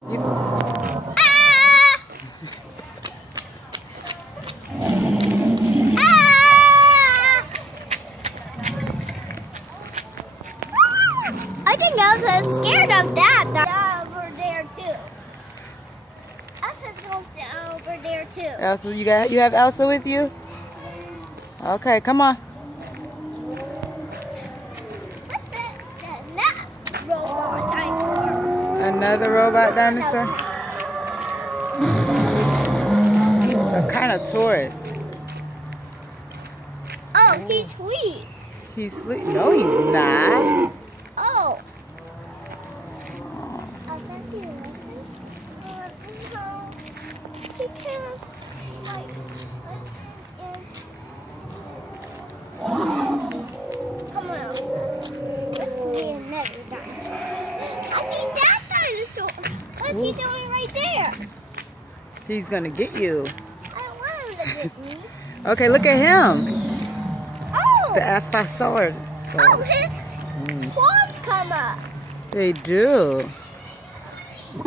Ah! I think Elsa's scared of that. Yeah, over there too. Elsa's going down over there too. Elsa, you have Elsa with you? Okay, come on. What's that? That robot dinosaur. Another robot dinosaur? A kind of tourist. Oh, he's sweet. He's sweet. No, he's not. Oh. Oh, thank you. No. He kind of like. Come on. Let's see another dinosaur. I see that dinosaur. What's he doing right there? He's gonna get you. I don't want him to get me. Okay, look at him. Oh. The Apatosaurus. Oh, his claws come up. They do. I